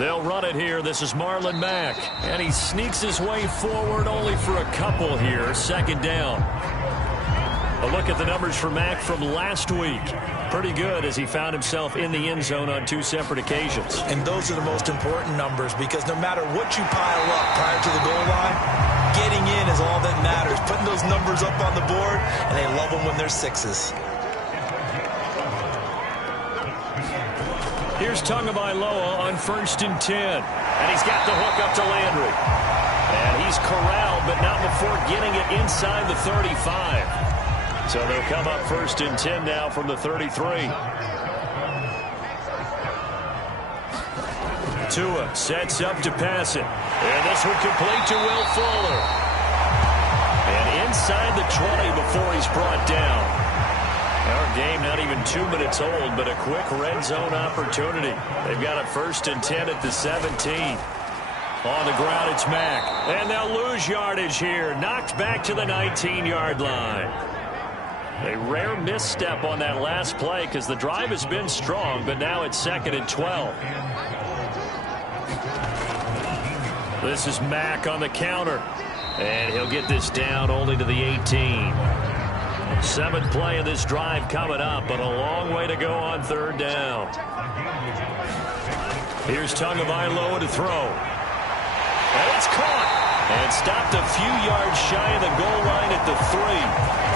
They'll run it here. This is Marlon Mack. And he sneaks his way forward only for a couple here. Second down. A look at the numbers for Mack from last week. Pretty good as he found himself in the end zone on 2 separate occasions. And those are the most important numbers because no matter what you pile up prior to the goal line, getting in is all that matters. Putting those numbers up on the board, and they love them when they're 6s. Here's Tagovailoa on 1st and 10. And he's got the hook up to Landry. And he's corralled, but not before getting it inside the 35. So they'll come up 1st and 10 now from the 33. Tua sets up to pass it. And this will complete to Will Fuller. And inside the 20 before he's brought down. Our game not even 2 minutes old, but a quick red zone opportunity. They've got it 1st and 10 at the 17. On the ground, it's Mack. And they'll lose yardage here. Knocked back to the 19-yard line. A rare misstep on that last play because the drive has been strong, but now it's 2nd and 12. This is Mack on the counter. And he'll get this down only to the 18. 7th play of this drive coming up, but a long way to go on 3rd down. Here's Tagovailoa to throw. And it's caught. And stopped a few yards shy of the goal line at the 3.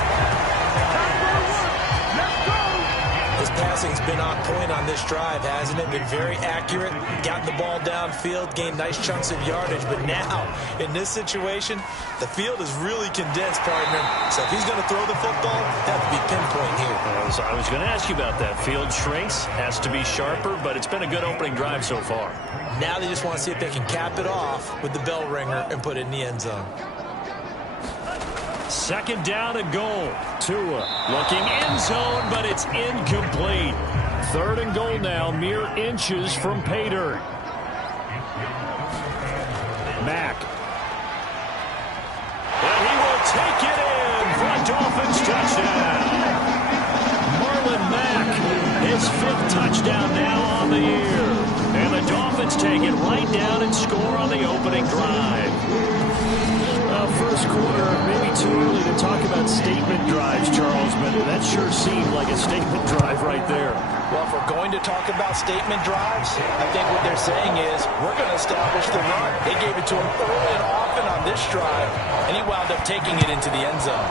His passing's been on point on this drive, hasn't it? Been very accurate, gotten the ball downfield, gained nice chunks of yardage. But now, in this situation, the field is really condensed, partner. So if he's going to throw the football, that would be pinpoint here. I was going to ask you about that. Field shrinks, has to be sharper, but it's been a good opening drive so far. Now they just want to see if they can cap it off with the bell ringer and put it in the end zone. 2nd down and goal. Tua looking end zone, but it's incomplete. 3rd and goal now, mere inches from pay dirt. Mack. And he will take it in for a Dolphins touchdown. Marlon Mack, his 5th touchdown now on the year. And the Dolphins take it right down and score on the opening drive. First quarter, maybe too early to talk about statement drives, Charles, but that sure seemed like a statement drive right there. Well, if we're going to talk about statement drives, I think what they're saying is we're going to establish the run. They gave it to him early and often on this drive, and he wound up taking it into the end zone.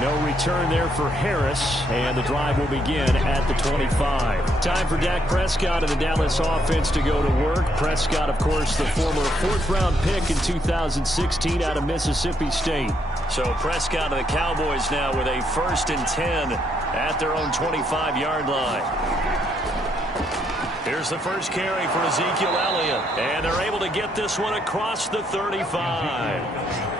No return there for Harris, and the drive will begin at the 25. Time for Dak Prescott and the Dallas offense to go to work. Prescott, of course, the former 4th-round pick in 2016 out of Mississippi State. So Prescott and the Cowboys now with a 1st and 10 at their own 25-yard line. Here's the first carry for Ezekiel Elliott, and they're able to get this one across the 35.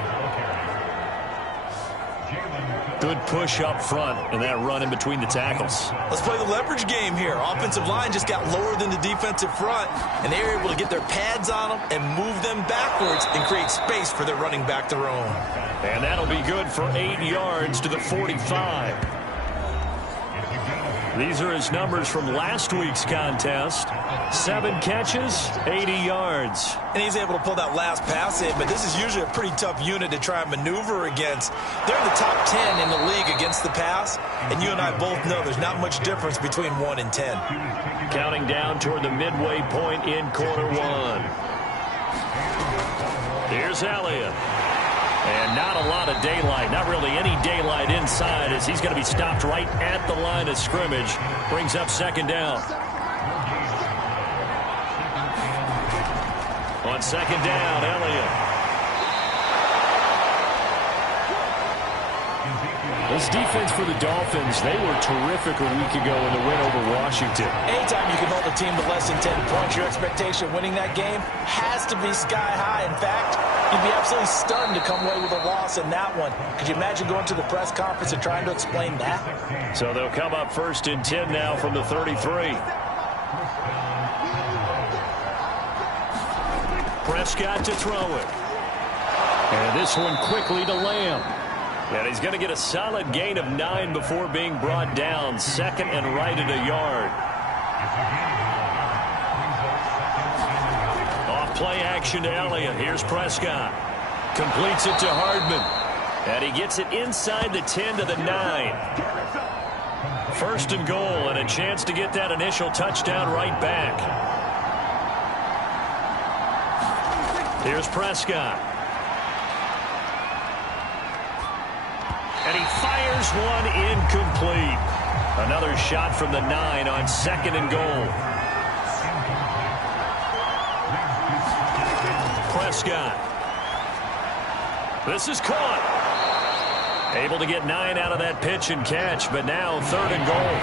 Good push up front and that run in between the tackles. Let's play the leverage game here. Offensive line just got lower than the defensive front, and they were able to get their pads on them and move them backwards and create space for their running back to roam. And that'll be good for 8 yards to the 45. These are his numbers from last week's contest. 7 catches, 80 yards. And he's able to pull that last pass in, but this is usually a pretty tough unit to try and maneuver against. They're in the top 10 in the league against the pass, and you and I both know there's not much difference between 1 and 10. Counting down toward the midway point in quarter 1. Here's Elliott. And not a lot of daylight, not really any daylight inside as he's going to be stopped right at the line of scrimmage. Brings up 2nd down. On 2nd down, Elliott. This defense for the Dolphins, they were terrific a week ago in the win over Washington. Anytime you can hold a team to less than 10 points, your expectation of winning that game has to be sky high. In fact, you'd be absolutely stunned to come away with a loss in that one. Could you imagine going to the press conference and trying to explain that? So they'll come up 1st and 10 now from the 33. Prescott to throw it. And this one quickly to Lamb. And he's going to get a solid gain of 9 before being brought down. Second and right at a yard. Off play action to Elliott. Here's Prescott. Completes it to Hardman. And he gets it inside the 10 to the 9. First and goal, and a chance to get that initial touchdown right back. Here's Prescott. And he fires one incomplete. Another shot from the 9 on second and goal. Prescott. This is caught. Able to get 9 out of that pitch and catch, but now third and goal.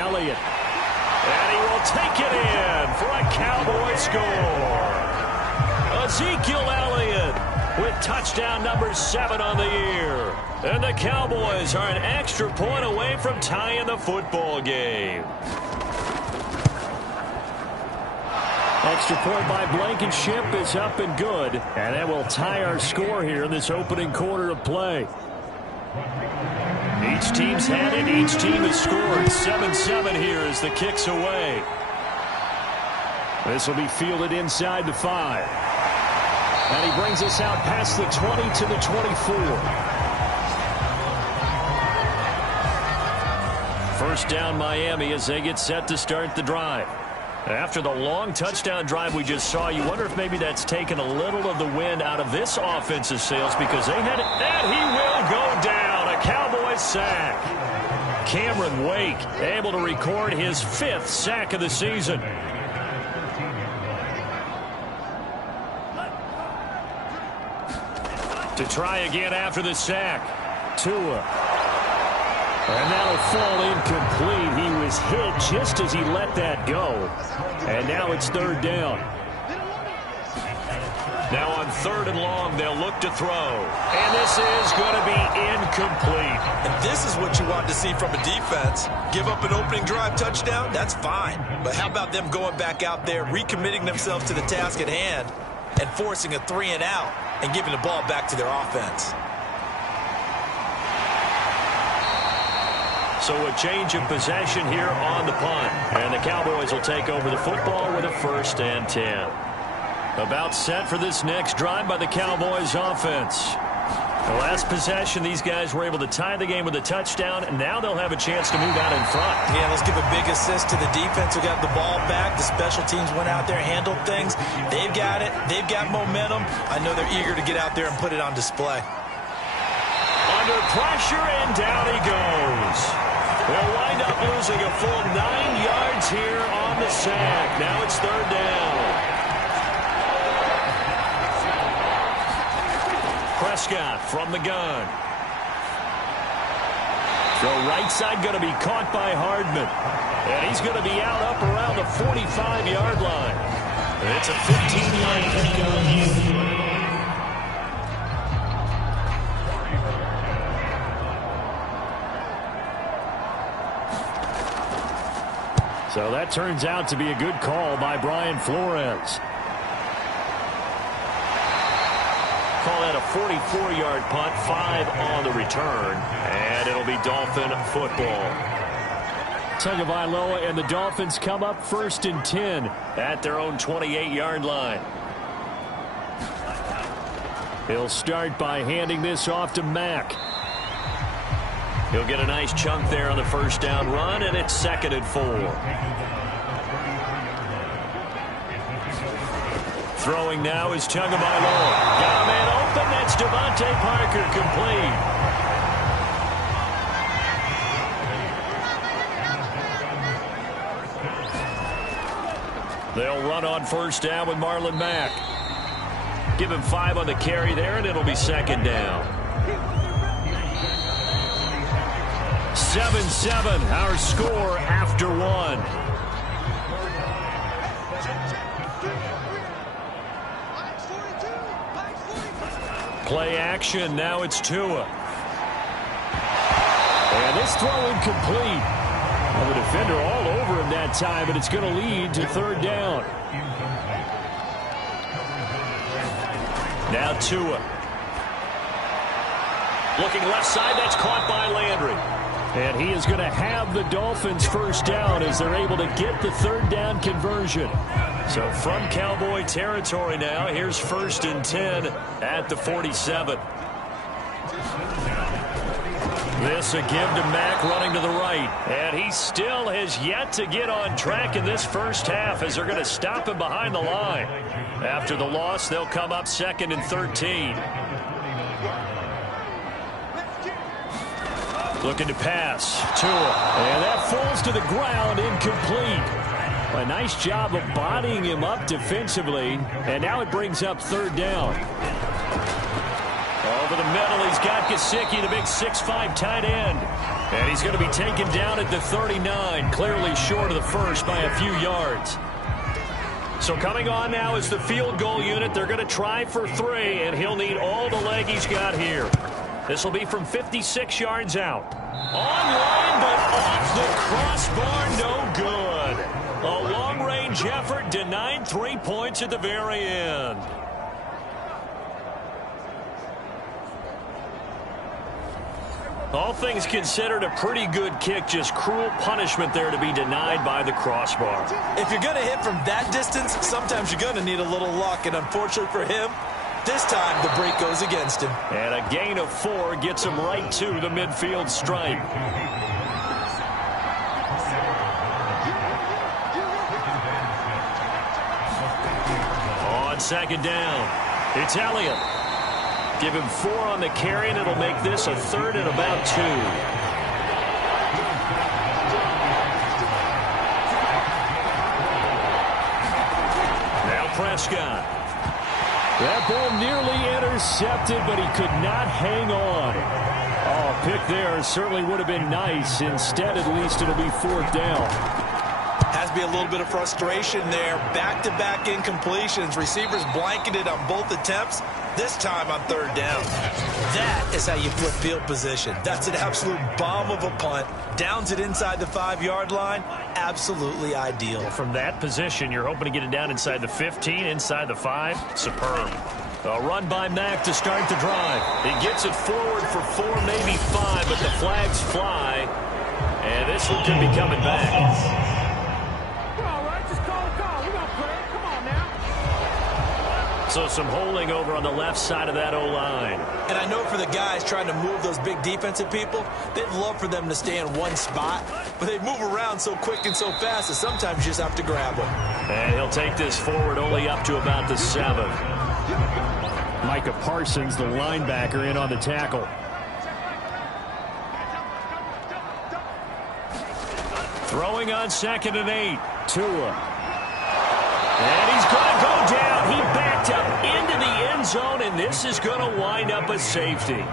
Elliott. And he will take it in for a Cowboy score. Ezekiel Elliott with touchdown number 7 on the year. And the Cowboys are an extra point away from tying the football game. Extra point by Blankenship is up and good. And that will tie our score here in this opening quarter of play. Each team's had it. Each team has scored. 7-7 here as the kick's away. This will be fielded inside the 5. And he brings us out past the 20 to the 24. First down Miami as they get set to start the drive. After the long touchdown drive we just saw, you wonder if maybe that's taken a little of the wind out of this offensive sails because they had it. And he will go down. A Cowboys sack. Cameron Wake able to record his 5th sack of the season. To try again after the sack. Tua. And that'll fall incomplete. He was hit just as he let that go. And now it's third down. Now on third and long, they'll look to throw. And this is going to be incomplete. And this is what you want to see from a defense. Give up an opening drive touchdown, that's fine. But how about them going back out there, recommitting themselves to the task at hand, and forcing a 3 and out, and giving the ball back to their offense. So a change of possession here on the punt. And the Cowboys will take over the football with a 1st and 10. About set for this next drive by the Cowboys offense. The last possession, these guys were able to tie the game with a touchdown, and now they'll have a chance to move out in front. Yeah, let's give a big assist to the defense who got the ball back. The special teams went out there, handled things. They've got it. They've got momentum. I know they're eager to get out there and put it on display. Under pressure, and down he goes. They'll wind up losing a full 9 yards here on the sack. Now it's third down. Prescott from the gun. Throw right side going to be caught by Hardman. And he's going to be out up around the 45-yard line. And it's a 15-yard pickup. So that turns out to be a good call by Brian Flores. Call that a 44-yard punt, 5 on the return, and it'll be Dolphin football. Tagovailoa and the Dolphins come up 1st and 10 at their own 28-yard line. He'll start by handing this off to Mack. He'll get a nice chunk there on the first down run, and it's 2nd and 4. Throwing now is Tagovailoa. Got a man open. That's Devontae Parker, complete. They'll run on first down with Marlon Mack. Give him 5 on the carry there, and it'll be 2nd down. 7-7, our score after 1. Play action, now it's Tua. And this throw incomplete. Well, the defender all over him that time, but it's going to lead to third down. Now Tua. Looking left side, that's caught by Landry. And he is going to have the Dolphins first down as they're able to get the third down conversion. So from Cowboy territory now, here's 1st and 10 at the 47. This a give to Mack running to the right. And he still has yet to get on track in this first half as they're going to stop him behind the line. After the loss, they'll come up 2nd and 13. Looking to pass. Tua. And that falls to the ground, incomplete. A nice job of bodying him up defensively. And now it brings up 3rd down. Over the middle, he's got Gesicki, the big 6'5" tight end. And he's going to be taken down at the 39, clearly short of the first by a few yards. So coming on now is the field goal unit. They're going to try for 3, and he'll need all the leg he's got here. This will be from 56 yards out. Online, but off the crossbar, no good. A long-range effort denied 3 points at the very end. All things considered, a pretty good kick. Just cruel punishment there to be denied by the crossbar. If you're going to hit from that distance, sometimes you're going to need a little luck. And unfortunately for him, this time the break goes against him. And a gain of 4 gets him right to the midfield stripe. On 2nd down, it's Elliott. Give him 4 on the carry, and it'll make this a 3rd and about 2. Now Prescott. That ball nearly intercepted, but he could not hang on. Oh, a pick there certainly would have been nice. Instead, at least it'll be 4th down. Has to be a little bit of frustration there. Back-to-back incompletions. Receivers blanketed on both attempts. This time on 3rd down. That is how you flip field position. That's an absolute bomb of a punt. Downs it inside the 5-yard line. Absolutely ideal. From that position, you're hoping to get it down inside the 15, inside the 5. Superb. A run by Mack to start the drive. He gets it forward for 4, maybe 5, but the flags fly. And this one could be coming back. So some holding over on the left side of that O-line. And I know for the guys trying to move those big defensive people, they'd love for them to stay in one spot, but they move around so quick and so fast that sometimes you just have to grab them. And he'll take this forward only up to about the 7. Micah Parsons, the linebacker, in on the tackle. Throwing on 2nd and 8. Tua. And he's going to go down. He backed up into the end zone, and this is going to wind up a safety.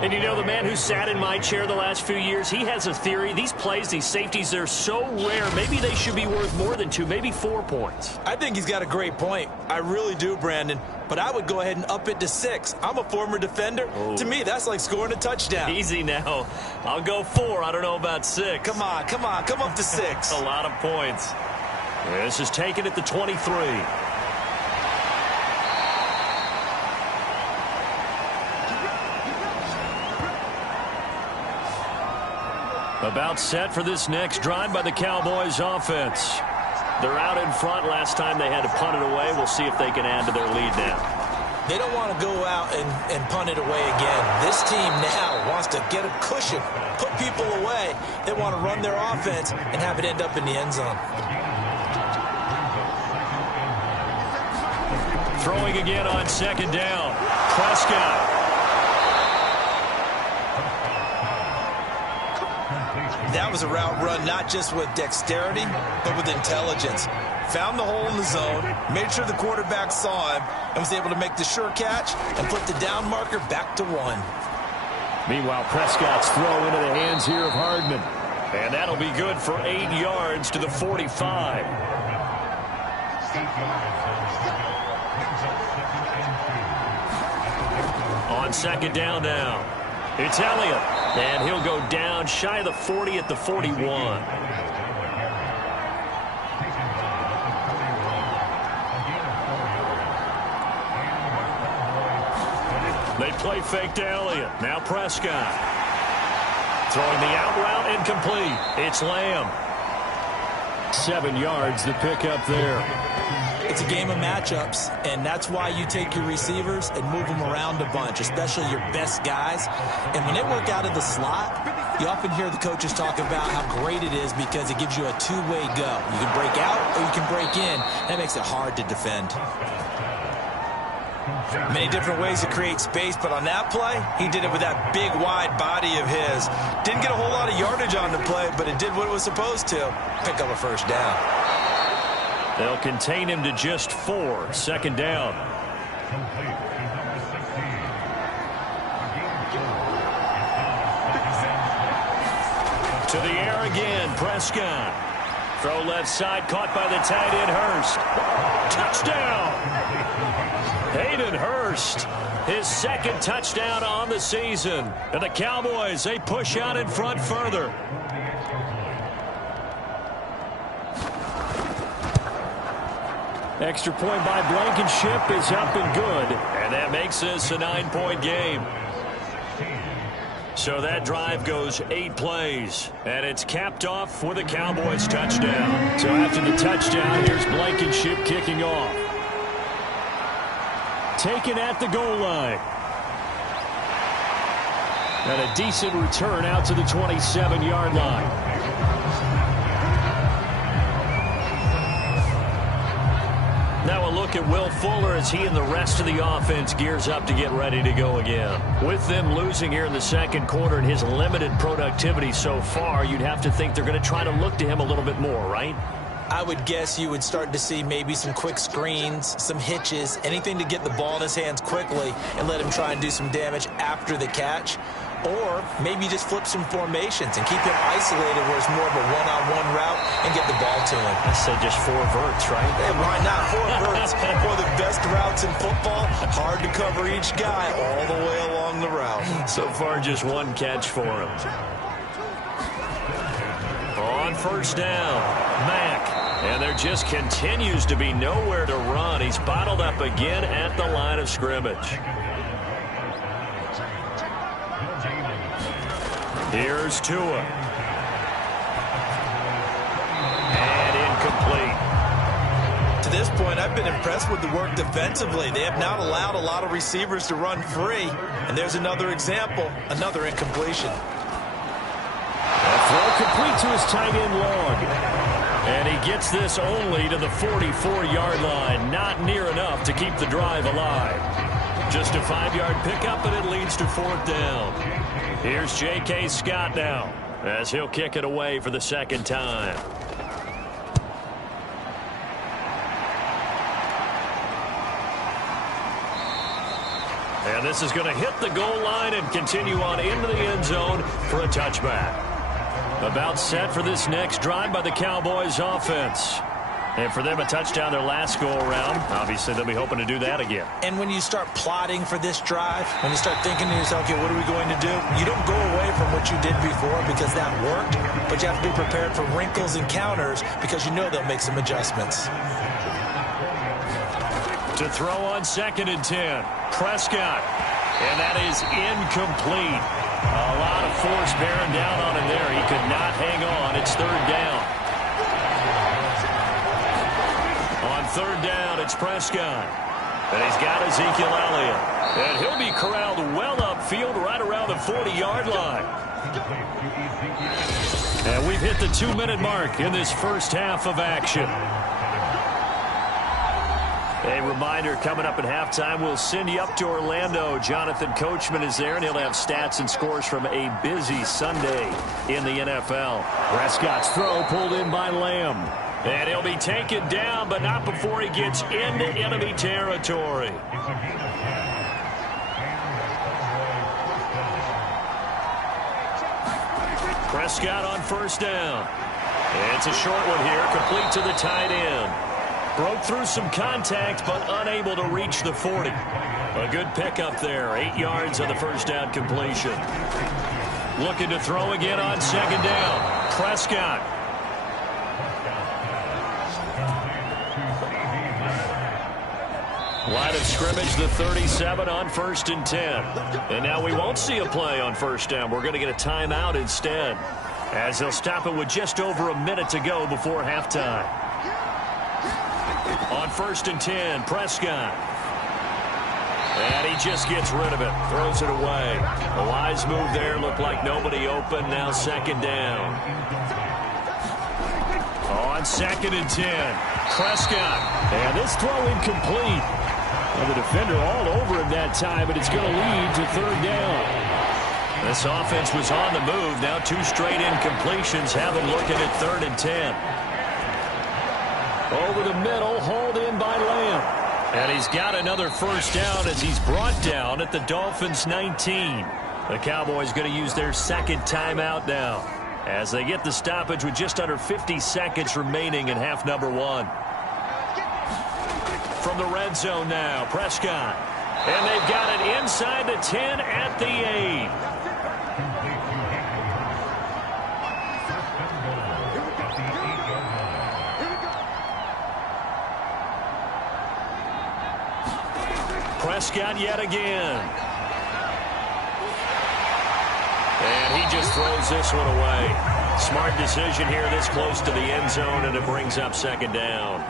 And you know, the man who sat in my chair the last few years, he has a theory. These plays, these safeties, they're so rare. Maybe they should be worth more than 2, maybe 4 points. I think he's got a great point. I really do, Brandon. But I would go ahead and up it to 6. I'm a former defender. Oh. To me, that's like scoring a touchdown. Easy now. I'll go 4. I don't know about 6. Come on. Come up to 6. A lot of points. This is taken at the 23. About set for this next drive by the Cowboys offense. They're out in front. Last time they had to punt it away. We'll see if they can add to their lead now. They don't want to go out and punt it away again. This team now wants to get a cushion, put people away. They want to run their offense and have it end up in the end zone. Throwing again on 2nd down. Prescott. That was a route run not just with dexterity, but with intelligence. Found the hole in the zone, made sure the quarterback saw him, and was able to make the sure catch and put the down marker back to 1. Meanwhile, Prescott's throw into the hands here of Hardman. And that'll be good for 8 yards to the 45. On 2nd down now, it's Elliott. And he'll go down shy of the 40 at the 41. They play fake to Elliott. Now Prescott. Throwing the out route incomplete. It's Lamb. 7 yards, the pickup there. It's a game of matchups, and that's why you take your receivers and move them around a bunch, especially your best guys. And when they work out of the slot, you often hear the coaches talk about how great it is because it gives you a two-way go. You can break out or you can break in. That makes it hard to defend. Many different ways to create space, but on that play, he did it with that big, wide body of his. Didn't get a whole lot of yardage on the play, but it did what it was supposed to. Pick up a first down. They'll contain him to just 4. Second down. To the air again, Prescott. Throw left side, caught by the tight end, Hurst. Touchdown! Hayden Hurst, his second touchdown on the season. And the Cowboys, they push out in front further. Extra point by Blankenship is up and good. And that makes this a 9-point game. So that drive goes 8 plays. And it's capped off with a Cowboys touchdown. So after the touchdown, here's Blankenship kicking off. Taken at the goal line. And a decent return out to the 27-yard line. Now a look at Will Fuller as he and the rest of the offense gears up to get ready to go again. With them losing here in the second quarter and his limited productivity so far, you'd have to think they're going to try to look to him a little bit more, right? I would guess you would start to see maybe some quick screens, some hitches, anything to get the ball in his hands quickly and let him try and do some damage after the catch. Or maybe just flip some formations and keep him isolated where it's more of a one-on-one route and get the ball to him. I said just 4 verts, right? Hey, why not 4 verts? For the best routes in football, hard to cover each guy all the way along the route. So far, just 1 catch for him. On first down, Mack. And there just continues to be nowhere to run. He's bottled up again at the line of scrimmage. Here's Tua. And incomplete. To this point, I've been impressed with the work defensively. They have not allowed a lot of receivers to run free. And there's another example, another incompletion. A throw complete to his tight end Long. And he gets this only to the 44-yard line. Not near enough to keep the drive alive. Just a 5-yard pickup, and it leads to 4th down. Here's J.K. Scott now, as he'll kick it away for the second time. And this is going to hit the goal line and continue on into the end zone for a touchback. About set for this next drive by the Cowboys offense. And for them, a touchdown their last go-around. Obviously, they'll be hoping to do that again. And when you start plotting for this drive, when you start thinking to yourself, okay, what are we going to do? You don't go away from what you did before because that worked, but you have to be prepared for wrinkles and counters because you know they'll make some adjustments. To throw on 2nd and 10, Prescott. And that is incomplete. A lot of force bearing down on him there. He could not hang on. It's 3rd down. On 3rd down, it's Prescott. And he's got Ezekiel Elliott. And he'll be corralled well upfield right around the 40-yard line. And we've hit the 2-minute mark in this first half of action. A reminder, coming up at halftime, we'll send you up to Orlando. Jonathan Coachman is there, and he'll have stats and scores from a busy Sunday in the NFL. Prescott's throw pulled in by Lamb. And he'll be taken down, but not before he gets into enemy territory. Prescott on first down. It's a short one here, complete to the tight end. Broke through some contact, but unable to reach the 40. A good pickup there. 8 yards on the first down completion. Looking to throw again on 2nd down. Prescott. Line of scrimmage, the 37 on 1st and 10. And now we won't see a play on 1st down. We're going to get a timeout instead, as they'll stop it with just over a minute to go before halftime. On 1st and 10, Prescott. And he just gets rid of it, throws it away. A wise move there, looked like nobody open. Now 2nd down. On 2nd and 10, Prescott. And this throw incomplete. And the defender all over him that time, but it's going to lead to 3rd down. This offense was on the move. Now 2 straight incompletions have them looking at 3rd and 10. Over the middle, hauled in by Lamb. And he's got another 1st down as he's brought down at the Dolphins' 19. The Cowboys going to use their 2nd timeout now, as they get the stoppage with just under 50 seconds remaining in half number 1. From the red zone now, Prescott. And they've got it inside the 10 at the 8. Prescott yet again. And he just throws this one away. Smart decision here this close to the end zone, and it brings up 2nd down.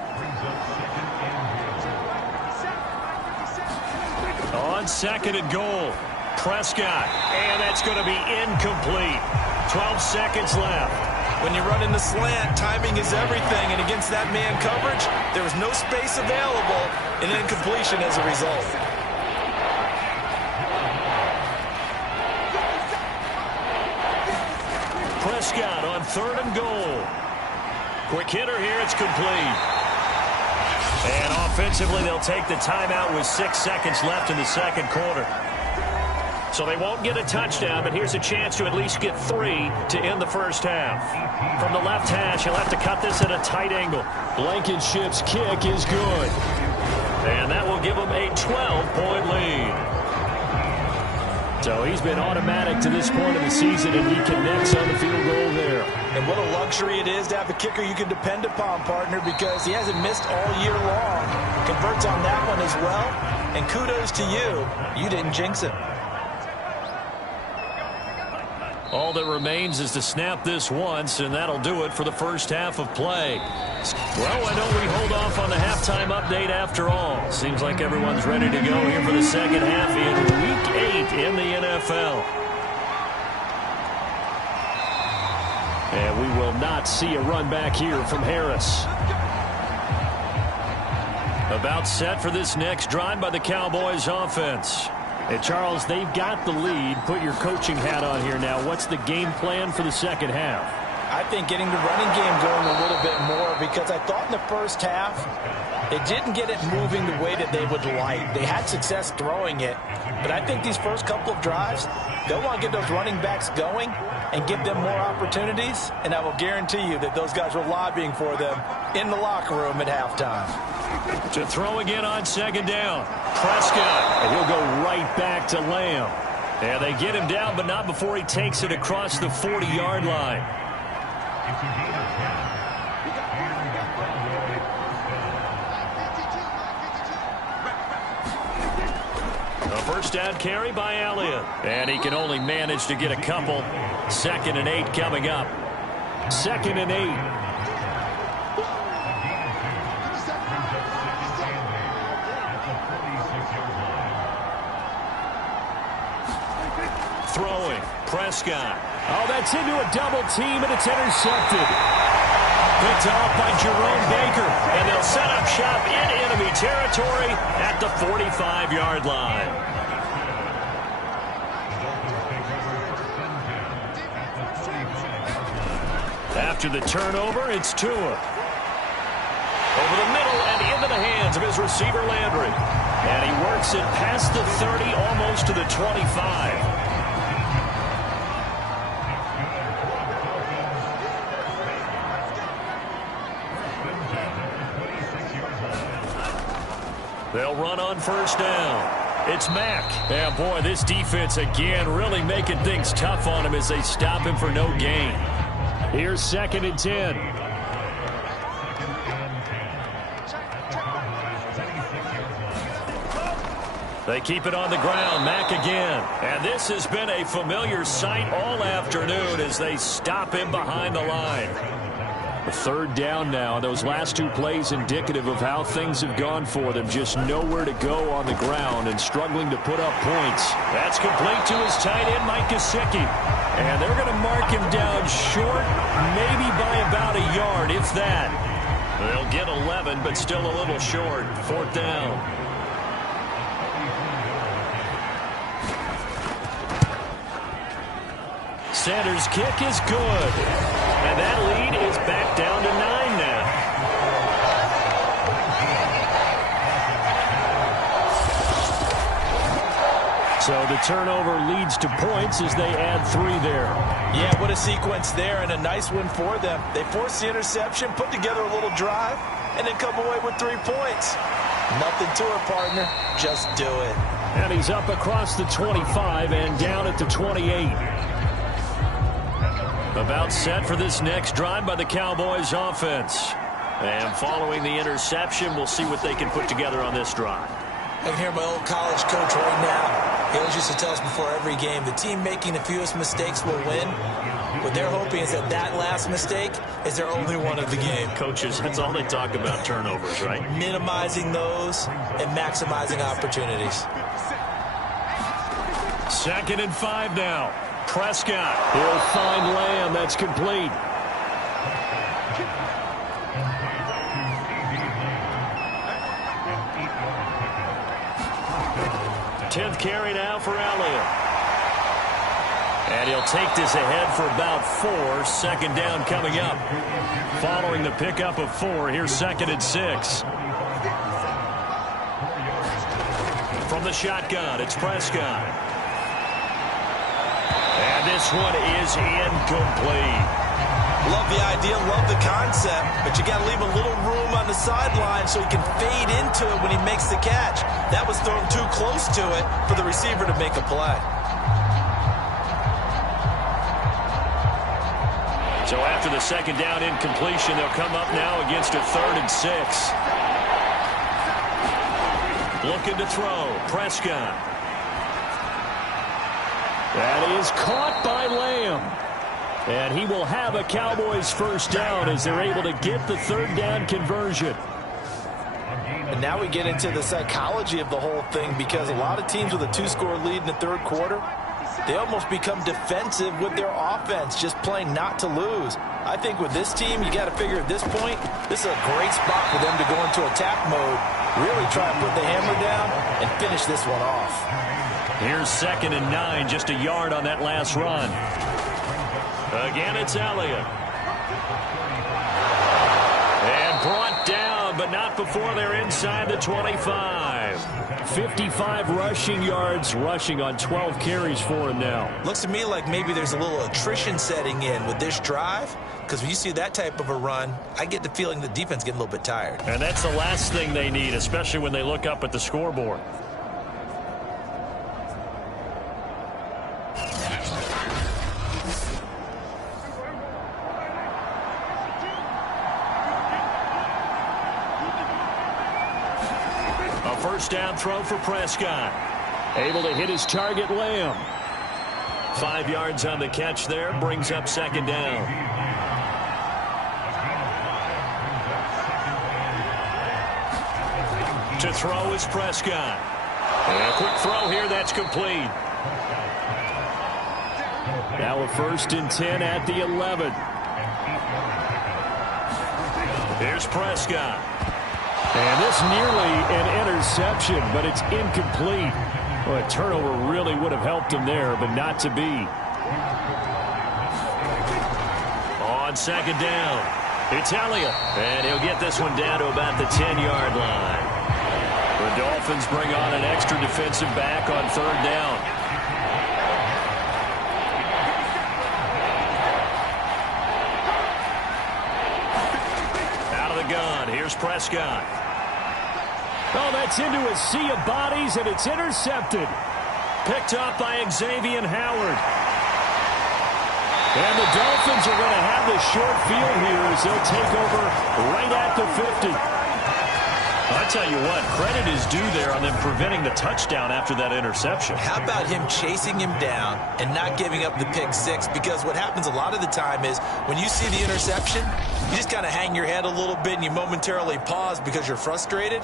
On 2nd and goal, Prescott. And that's going to be incomplete. 12 seconds left. When you run in the slant, timing is everything. And against that man coverage, there was no space available, and incompletion as a result. Prescott on 3rd and goal. Quick hitter here. It's complete. And offensively, they'll take the timeout with 6 seconds left in the 2nd quarter. So they won't get a touchdown, but here's a chance to at least get 3 to end the 1st half. From the left hash, he'll have to cut this at a tight angle. Blankenship's kick is good. And that will give him a 12-point lead. So he's been automatic to this point of the season, and he connects on the field goal there. And what a luxury it is to have a kicker you can depend upon, partner, because he hasn't missed all year long. Converts on that one as well, and kudos to you. You didn't jinx it. All that remains is to snap this once, and that'll do it for the 1st half of play. Well, why don't we hold off on the halftime update after all? Seems like everyone's ready to go here for the 2nd half in Week 8 in the NFL. And we will not see a run back here from Harris. About set for this next drive by the Cowboys offense. And Charles, they've got the lead. Put your coaching hat on here now. What's the game plan for the 2nd half? I think getting the running game going a little bit more, because I thought in the 1st half it didn't get it moving the way that they would like. They had success throwing it, but I think these first couple of drives, they'll want to get those running backs going and give them more opportunities, and I will guarantee you that those guys were lobbying for them in the locker room at halftime. To throw again on 2nd down. Prescott, and he'll go right back to Lamb. And they get him down, but not before he takes it across the 40-yard line. A 1st down carry by Elliott. And he can only manage to get a couple. 2nd and 8 coming up. 2nd and 8. Throwing, Prescott. Oh, that's into a double team, and it's intercepted. Picked off by Jerome Baker, and they'll set up shop in enemy territory at the 45-yard line. After the turnover, it's Tua. Over the middle and into the hands of his receiver, Landry. And he works it past the 30, almost to the 25. They'll run on 1st down. It's Mack. Yeah, boy, this defense again really making things tough on him as they stop him for no gain. Here's 2nd and 10. They keep it on the ground. Mack again. And this has been a familiar sight all afternoon as they stop him behind the line. A third down now. Those last two plays indicative of how things have gone for them. Just nowhere to go on the ground and struggling to put up points. That's complete to his tight end, Mike Gesicki. And they're going to mark him down short, maybe by about a yard, if that. They'll get 11, but still a little short. Fourth down. Sanders' kick is good. And that lead is back down to 9 now. So the turnover leads to points as they add 3 there. Yeah, what a sequence there, and a nice one for them. They force the interception, put together a little drive, and then come away with 3 points. Nothing to it, partner. Just do it. And he's up across the 25 and down at the 28. About set for this next drive by the Cowboys offense. And following the interception, we'll see what they can put together on this drive. I can hear my old college coach right now. He always used to tell us before every game, the team making the fewest mistakes will win. What they're hoping is that that last mistake is their only one of the game. Coaches, that's all they talk about, turnovers, right? Minimizing those and maximizing opportunities. 2nd and 5 now. Prescott. He'll find Lamb. That's complete. Tenth carry now for Elliott. And he'll take this ahead for about 4. 2nd down coming up. Following the pickup of 4, here's 2nd and 6. From the shotgun, it's Prescott. And this one is incomplete. Love the idea, love the concept, but you got to leave a little room on the sideline so he can fade into it when he makes the catch. That was thrown too close to it for the receiver to make a play. So after the 2nd down incompletion, they'll come up now against a 3rd and 6. Looking to throw, Prescott. That is caught by Lamb. And he will have a Cowboys first down as they're able to get the 3rd down conversion. And now we get into the psychology of the whole thing, because a lot of teams with a 2-score lead in the 3rd quarter, they almost become defensive with their offense, just playing not to lose. I think with this team, you got to figure at this point, this is a great spot for them to go into attack mode, really try and put the hammer down and finish this one off. Here's 2nd and 9, just a yard on that last run. Again, it's Elliott. And brought down, but not before they're inside the 25. 55 rushing yards, rushing on 12 carries for him now. Looks to me like maybe there's a little attrition setting in with this drive, because when you see that type of a run, I get the feeling the defense getting a little bit tired. And that's the last thing they need, especially when they look up at the scoreboard. First down throw for Prescott. Able to hit his target, Lamb. 5 yards on the catch there. Brings up 2nd down. To throw is Prescott. And a quick throw here. That's complete. Now a 1st and 10 at the 11. Here's Prescott. And this nearly an interception, but it's incomplete. Well, a turnover really would have helped him there, but not to be. On 2nd down, it's Elliott. And he'll get this one down to about the 10-yard line. The Dolphins bring on an extra defensive back on 3rd down. Out of the gun, here's Prescott. Oh, that's into a sea of bodies, and it's intercepted. Picked up by Xavier Howard. And the Dolphins are going to have the short field here as they'll take over right at the 50. I tell you what, credit is due there on them preventing the touchdown after that interception. How about him chasing him down and not giving up the pick six? Because what happens a lot of the time is when you see the interception, you just kind of hang your head a little bit and you momentarily pause because you're frustrated.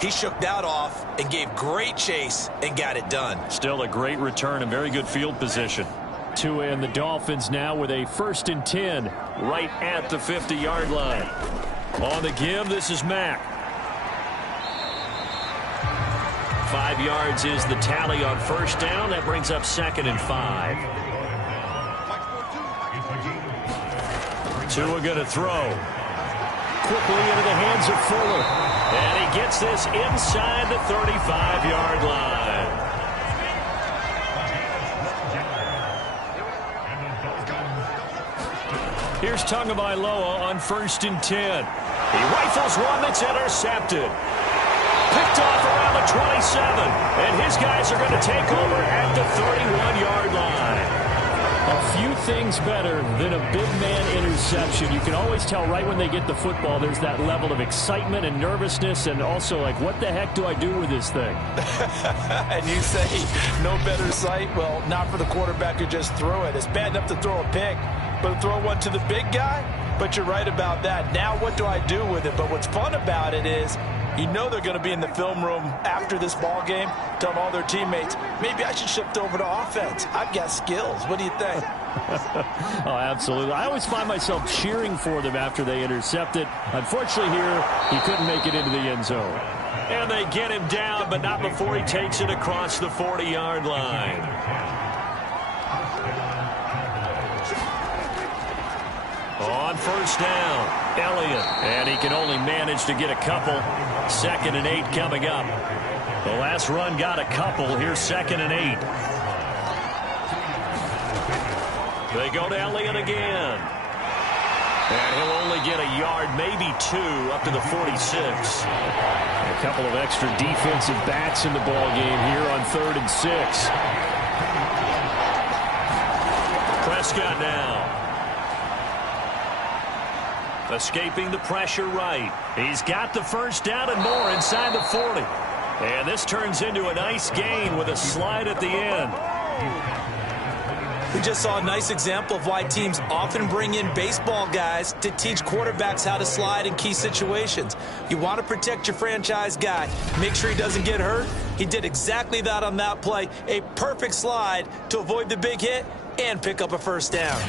He shook that off and gave great chase and got it done. Still a great return and very good field position. Tua and the Dolphins now with a 1st and 10 right at the 50-yard line. On the give, this is Mack. 5 yards is the tally on 1st down. That brings up 2nd and 5. Tua going to throw. Quickly into the hands of Fuller. And he gets this inside the 35-yard line. Here's Tagovailoa on 1st and 10. He rifles one that's intercepted. Picked off around the 27. And his guys are going to take over at the 31-yard line. A few things better than a big man interception. You can always tell right when they get the football, there's that level of excitement and nervousness and also like, what the heck do I do with this thing? And you say no better sight? Well, not for the quarterback who just threw it. It's bad enough to throw a pick, but to throw one to the big guy? But you're right about that. Now what do I do with it? But what's fun about it is you know they're going to be in the film room after this ball game, telling all their teammates, maybe I should shift over to offense. I've got skills. What do you think? Oh, absolutely. I always find myself cheering for them after they intercept it. Unfortunately here, he couldn't make it into the end zone. And they get him down, but not before he takes it across the 40-yard line. On 1st down, Elliott. And he can only manage to get a couple. 2nd and 8 coming up. The last run got a couple. Here's 2nd and 8. They go to Elliott again. And he'll only get a yard, maybe 2, up to the 46. A couple of extra defensive backs in the ball game here on 3rd and 6. Prescott now. Escaping the pressure right. He's got the 1st down and more inside the 40. And this turns into a nice gain with a slide at the end. We just saw a nice example of why teams often bring in baseball guys to teach quarterbacks how to slide in key situations. You want to protect your franchise guy. Make sure he doesn't get hurt. He did exactly that on that play. A perfect slide to avoid the big hit and pick up a 1st down.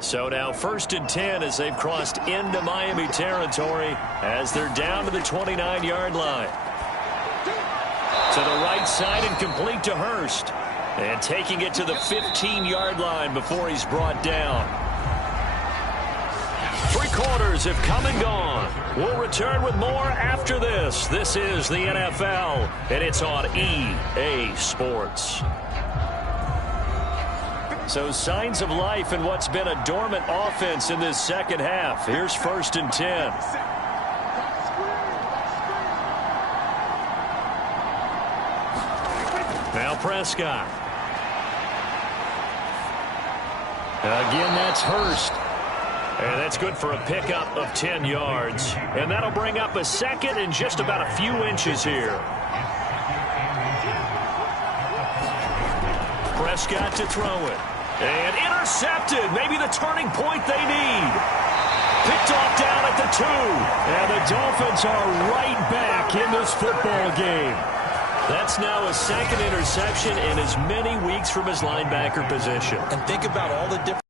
So now 1st and 10 as they've crossed into Miami territory as they're down to the 29-yard line. To the right side and complete to Hurst. And taking it to the 15-yard line before he's brought down. 3 quarters have come and gone. We'll return with more after this. This is the NFL, and it's on EA Sports. So signs of life in what's been a dormant offense in this second half. Here's 1st and 10. Now Prescott. Again, that's Hurst. And that's good for a pickup of 10 yards. And that'll bring up a 2nd and just about a few inches here. Prescott to throw it. And intercepted. Maybe the turning point they need. Picked off down at the 2. And the Dolphins are right back in this football game. That's now a 2nd interception in as many weeks from his linebacker position. And think about all the different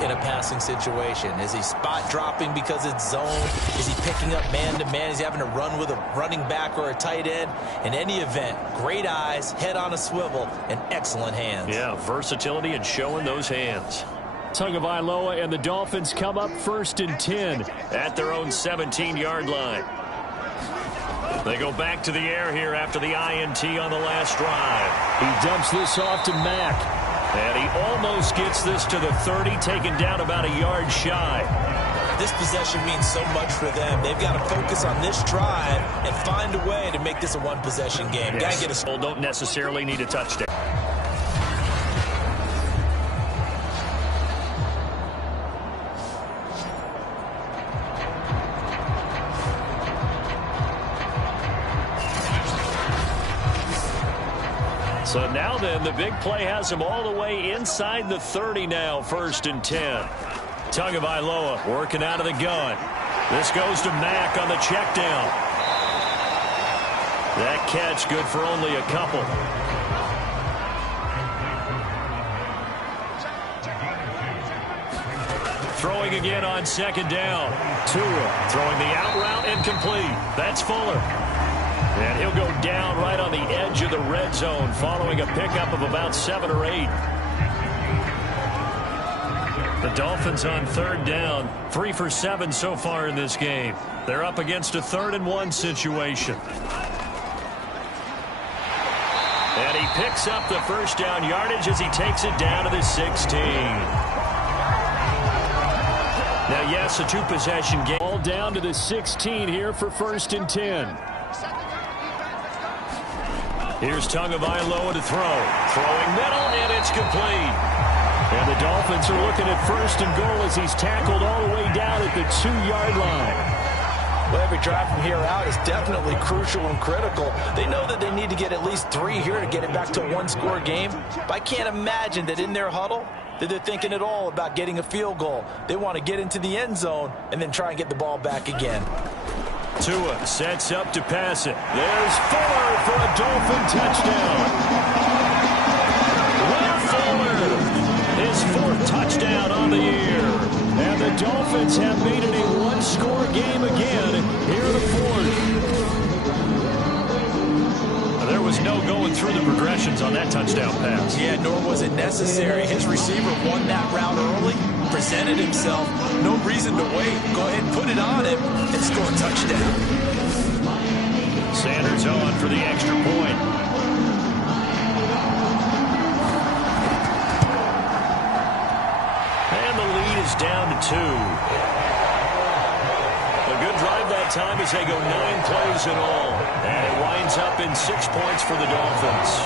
in a passing situation. Is he spot dropping because it's zone? Is he picking up man-to-man? Is he having to run with a running back or a tight end? In any event, great eyes, head on a swivel, and excellent hands. Yeah, versatility and showing those hands. Tagovailoa and the Dolphins come up 1st and 10 at their own 17-yard line. They go back to the air here after the INT on the last drive. He dumps this off to Mack. And he almost gets this to the 30, taken down about a yard shy. This possession means so much for them. They've got to focus on this drive and find a way to make this a one-possession game. Yes. Got to get a don't necessarily need a touchdown. So now then, the big play has him all the way inside the 30 now, 1st and 10. Tagovailoa working out of the gun. This goes to Mack on the check down. That catch good for only a couple. Throwing again on 2nd down. Tua throwing the out route incomplete. That's Fuller. And he'll go down right on the edge of the red zone following a pickup of about 7 or 8. The Dolphins on 3rd down, 3 for 7 so far in this game. They're up against a 3rd and 1 situation. And he picks up the 1st down yardage as he takes it down to the 16. Now, yes, a 2-possession game. All down to the 16 here for 1st and 10. Here's Tagovailoa to throw. Throwing middle, and it's complete. And the Dolphins are looking at 1st and goal as he's tackled all the way down at the 2-yard line. Well, every drive from here out is definitely crucial and critical. They know that they need to get at least 3 here to get it back to a 1-score game. But I can't imagine that in their huddle that they're thinking at all about getting a field goal. They want to get into the end zone and then try and get the ball back again. Tua sets up to pass it. There's Fuller for a Dolphin touchdown. Will Fuller, his 4th touchdown on the year. And the Dolphins have made it a 1-score game again here in the 4th. There was no going through the progressions on that touchdown pass. Yeah, nor was it necessary. His receiver won that route early, presented himself. No reason to wait. Go ahead and put it on him and score a touchdown. Sanders on for the extra point. And the lead is down to 2. A good drive that time as they go 9 plays in all. And it winds up in 6 points for the Dolphins.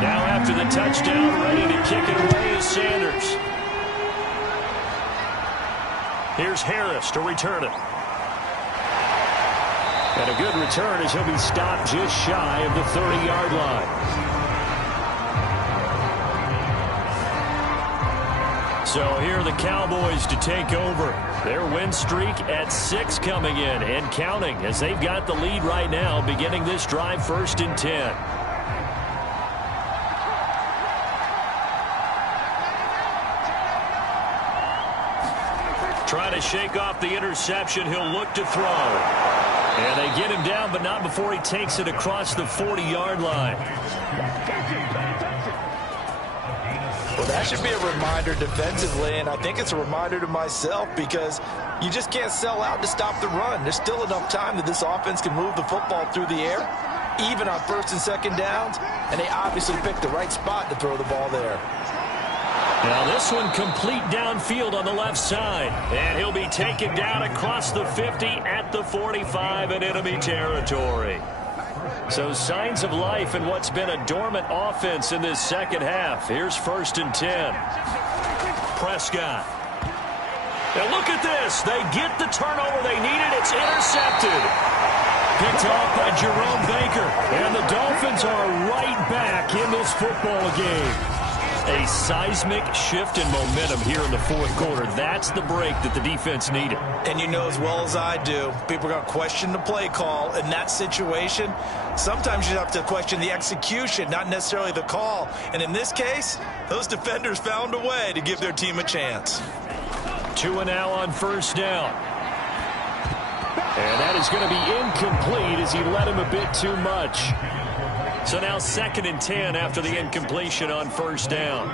Now after the touchdown, ready to kick it away is Sanders. Here's Harris to return it. And a good return as he'll be stopped just shy of the 30-yard line. So here are the Cowboys to take over. Their win streak at 6 coming in and counting as they've got the lead right now beginning this drive 1st and 10. Trying to shake off the interception. He'll look to throw. And they get him down, but not before he takes it across the 40-yard line. Well, that should be a reminder defensively, and I think it's a reminder to myself because you just can't sell out to stop the run. There's still enough time that this offense can move the football through the air, even on 1st and 2nd downs, and they obviously picked the right spot to throw the ball there. Now this one complete downfield on the left side, and he'll be taken down across the 50 at the 45 in enemy territory. So signs of life in what's been a dormant offense in this 2nd half. Here's 1st and 10. Prescott. Now look at this. They get the turnover they needed. It's intercepted. Picked off by Jerome Baker. And the Dolphins are right back in this football game. A seismic shift in momentum here in the 4th quarter. That's the break that the defense needed. And you know as well as I do, people are going to question the play call in that situation. Sometimes you have to question the execution, not necessarily the call. And in this case, those defenders found a way to give their team a chance. 2 now on 1st down. And that is going to be incomplete as he led him a bit too much. So now 2nd and 10 after the incompletion on 1st down.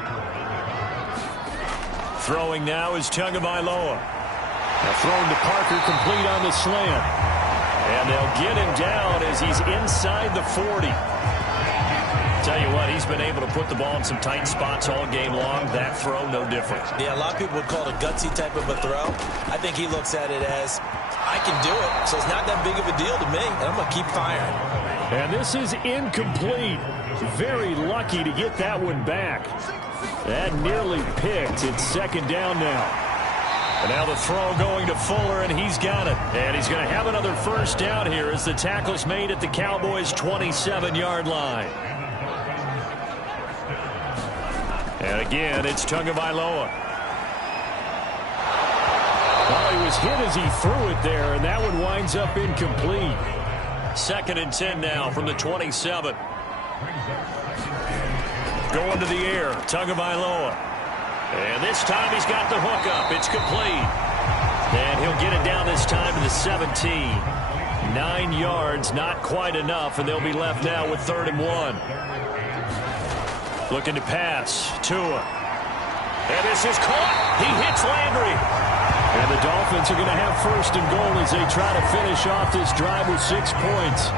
Throwing now is Tagovailoa. Now thrown to Parker, complete on the slant. And they'll get him down as he's inside the 40. Tell you what, he's been able to put the ball in some tight spots all game long. That throw, no different. Yeah, a lot of people would call it a gutsy type of a throw. I think he looks at it as, I can do it, so it's not that big of a deal to me, and I'm going to keep firing. And this is incomplete. Very lucky to get that one back. That nearly picked. It's 2nd down now. And now the throw going to Fuller, and he's got it. And he's going to have another first down here as the tackle's made at the Cowboys' 27-yard line. And again, it's Tagovailoa. Well, he was hit as he threw it there, and that one winds up incomplete. 2nd and 10 now from the 27. Going to the air, Tagovailoa. And this time he's got the hook up. It's complete. And he'll get it down this time to the 17. 9 yards, not quite enough, and they'll be left now with 3rd and 1. Looking to pass, Tua. And this is caught. He hits Landry. And the Dolphins are going to have 1st and goal as they try to finish off this drive with 6 points.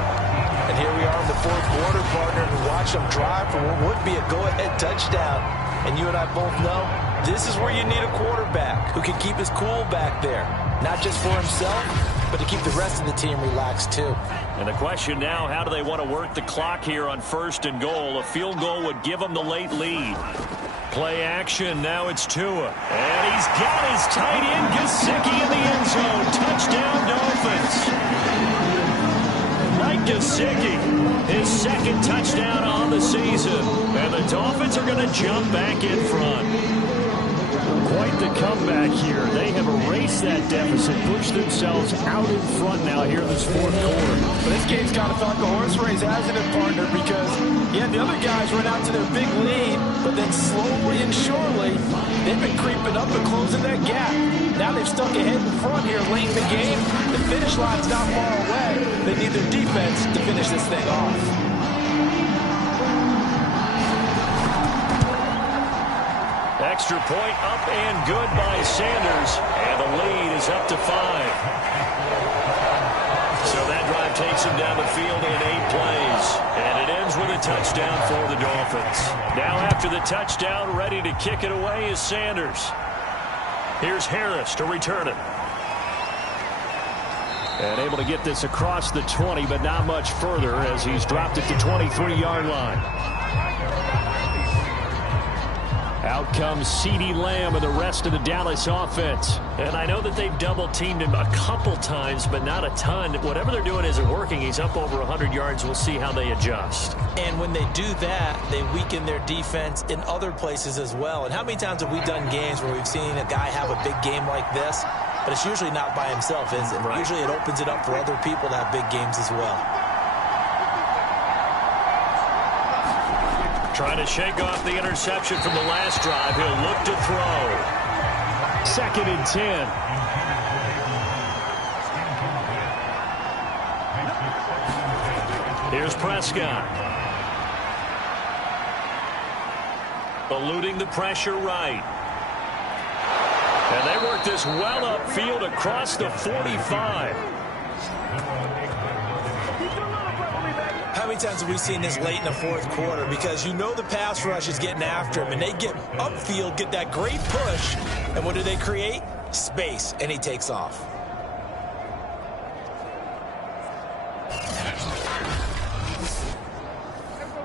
And here we are in the 4th quarter, partner, and watch them drive for what would be a go-ahead touchdown. And you and I both know this is where you need a quarterback who can keep his cool back there. Not just for himself, but to keep the rest of the team relaxed too. And the question now, how do they want to work the clock here on 1st and goal? A field goal would give them the late lead. Play action, now it's Tua. And he's got his tight end, Gesicki, in the end zone. Touchdown, Dolphins. Mike Gesicki, his 2nd touchdown on the season. And the Dolphins are going to jump back in front. Quite the comeback here. They have erased that deficit, pushed themselves out in front now here in this 4th quarter. But this game's kind of felt like a horse race, hasn't it, partner? Because, yeah, the other guys run out to their big lead, but then slowly and surely, they've been creeping up and closing that gap. Now they've stuck ahead in front here late in the game. The finish line's not far away. They need their defense to finish this thing off. Extra point up and good by Sanders. And the lead is up to 5. So that drive takes him down the field in 8 plays. And it ends with a touchdown for the Dolphins. Now after the touchdown, ready to kick it away is Sanders. Here's Harris to return it. And able to get this across the 20, but not much further as he's dropped it to 23-yard line. Out comes CeeDee Lamb and the rest of the Dallas offense. And I know that they've double-teamed him a couple times, but not a ton. Whatever they're doing isn't working. He's up over 100 yards. We'll see how they adjust. And when they do that, they weaken their defense in other places as well. And how many times have we done games where we've seen a guy have a big game like this? But it's usually not by himself, is it? Right. Usually it opens it up for other people to have big games as well. Trying to shake off the interception from the last drive. He'll look to throw. 2nd and 10. Here's Prescott. Eluding the pressure right. And they work this well upfield across the 45. How many times have we seen this late in the 4th quarter? Because you know the pass rush is getting after him, and they get upfield, get that great push, and what do they create? Space, and he takes off.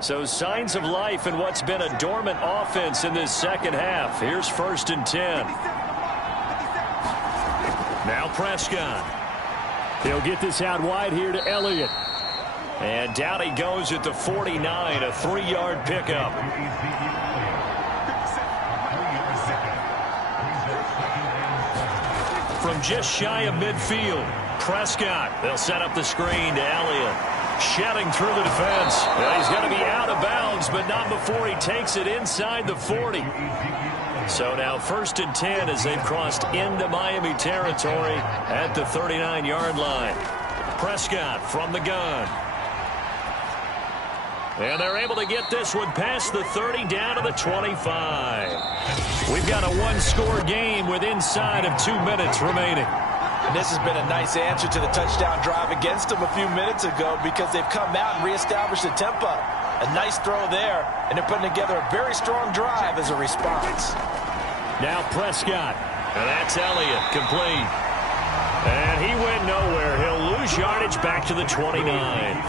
So signs of life in what's been a dormant offense in this 2nd half. Here's 1st and 10. Now Prescott. He'll get this out wide here to Elliott. And down he goes at the 49, a 3-yard pickup. From just shy of midfield, Prescott. They'll set up the screen to Elliott. Shedding through the defense. Well, he's going to be out of bounds, but not before he takes it inside the 40. So now 1st and 10 as they've crossed into Miami territory at the 39-yard line. Prescott from the gun. And they're able to get this one past the 30 down to the 25. We've got a 1-score game with inside of 2 minutes remaining. And this has been a nice answer to the touchdown drive against them a few minutes ago because they've come out and reestablished the tempo. A nice throw there, and they're putting together a very strong drive as a response. Now Prescott. And that's Elliott, complete. And he went nowhere. He'll lose yardage back to the 29.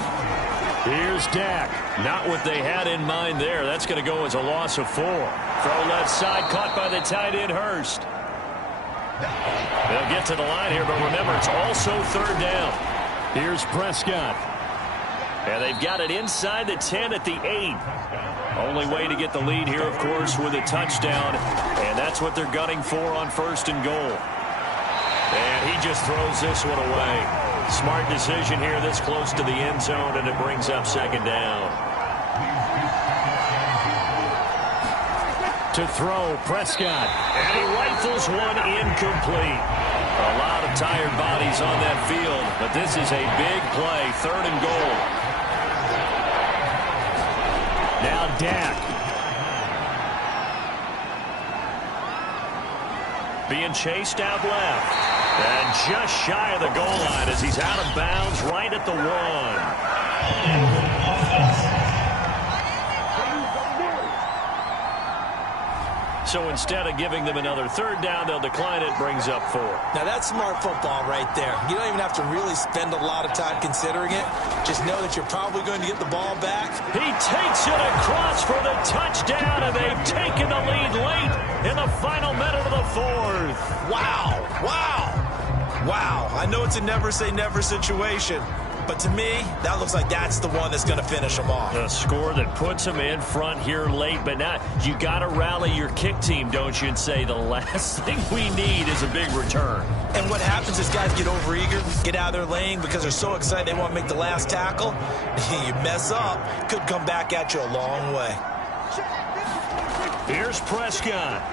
Here's Dak. Not what they had in mind there. That's going to go as a loss of 4. Throw left side, caught by the tight end Hurst. They'll get to the line here, but remember, it's also third down. Here's Prescott. And they've got it inside the 10 at the 8. Only way to get the lead here, of course, with a touchdown. And that's what they're gunning for on first and goal. And he just throws this one away. Smart decision here this close to the end zone, and it brings up second down. To throw, Prescott. And he rifles one incomplete. A lot of tired bodies on that field, but this is a big play, third and goal. Now Dak. Being chased out left. And just shy of the goal line as he's out of bounds right at the 1. So instead of giving them another third down, they'll decline it, brings up 4. Now that's smart football right there. You don't even have to really spend a lot of time considering it. Just know that you're probably going to get the ball back. He takes it across for the touchdown, and they've taken the lead late in the final minute of the 4th. Wow. I know it's a never say never situation, but to me, that looks like that's the one that's going to finish them off. A score that puts them in front here late, but now you got to rally your kick team, don't you, and say the last thing we need is a big return. And what happens is guys get overeager, get out of their lane because they're so excited they want to make the last tackle. You mess up, could come back at you a long way. Here's Prescott.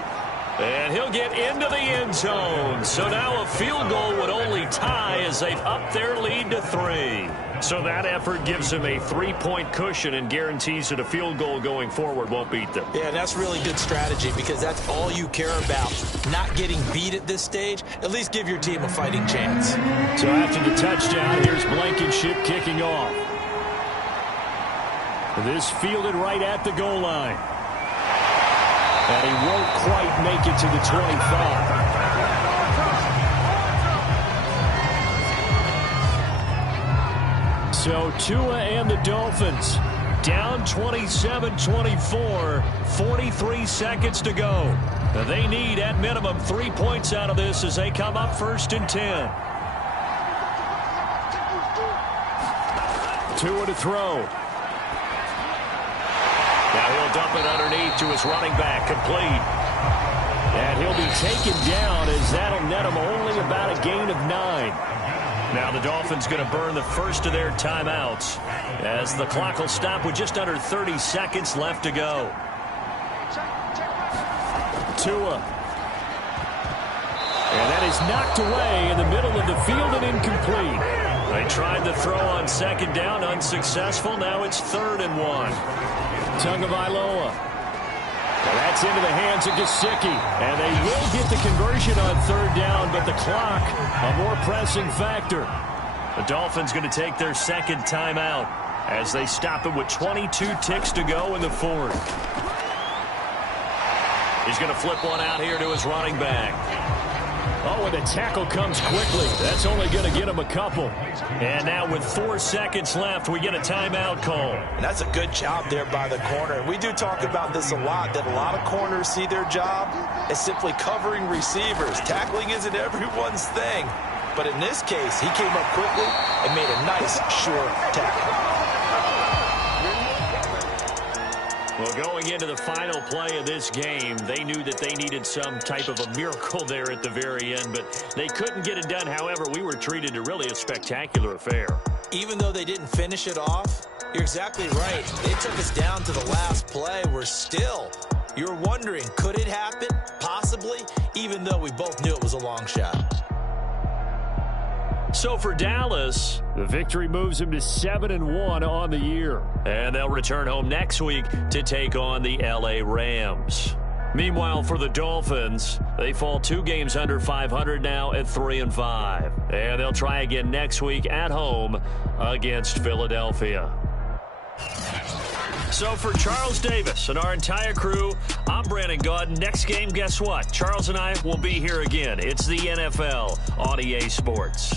And he'll get into the end zone. So now a field goal would only tie as they've upped their lead to 3. So that effort gives them a 3-point cushion and guarantees that a field goal going forward won't beat them. Yeah, that's really good strategy because that's all you care about. Not getting beat at this stage. At least give your team a fighting chance. So after the touchdown, here's Blankenship kicking off. This fielded right at the goal line. And he won't quite make it to the 25. So Tua and the Dolphins down 27-24, 43 seconds to go. They need at minimum 3 points out of this as they come up first and 10. Tua to throw. Now he'll dump it underneath to his running back, complete. And he'll be taken down as that'll net him only about a gain of 9. Now the Dolphins going to burn the first of their timeouts as the clock will stop with just under 30 seconds left to go. Tua. And that is knocked away in the middle of the field and incomplete. They tried the throw on second down, unsuccessful. Now it's 3rd and 1. Tagovailoa. That's into the hands of Gesicki. And they will get the conversion on 3rd down, but the clock, a more pressing factor. The Dolphins going to take their second timeout as they stop it with 22 ticks to go in the 4th. He's going to flip one out here to his running back. Oh, and the tackle comes quickly. That's only going to get him a couple. And now with 4 seconds left, we get a timeout call. And that's a good job there by the corner. We do talk about this a lot, that a lot of corners see their job as simply covering receivers. Tackling isn't everyone's thing. But in this case, he came up quickly and made a nice, sure tackle. Well, going into the final play of this game, they knew that they needed some type of a miracle there at the very end, but they couldn't get it done. However, we were treated to really a spectacular affair. Even though they didn't finish it off, you're exactly right. They took us down to the last play. You're wondering, could it happen? Possibly, even though we both knew it was a long shot. So for Dallas, the victory moves them to 7-1 on the year. And they'll return home next week to take on the LA Rams. Meanwhile, for the Dolphins, they fall 2 games under 500 now at 3-5. And they'll try again next week at home against Philadelphia. So for Charles Davis and our entire crew, I'm Brandon Gaudin. Next game, guess what? Charles and I will be here again. It's the NFL on EA Sports.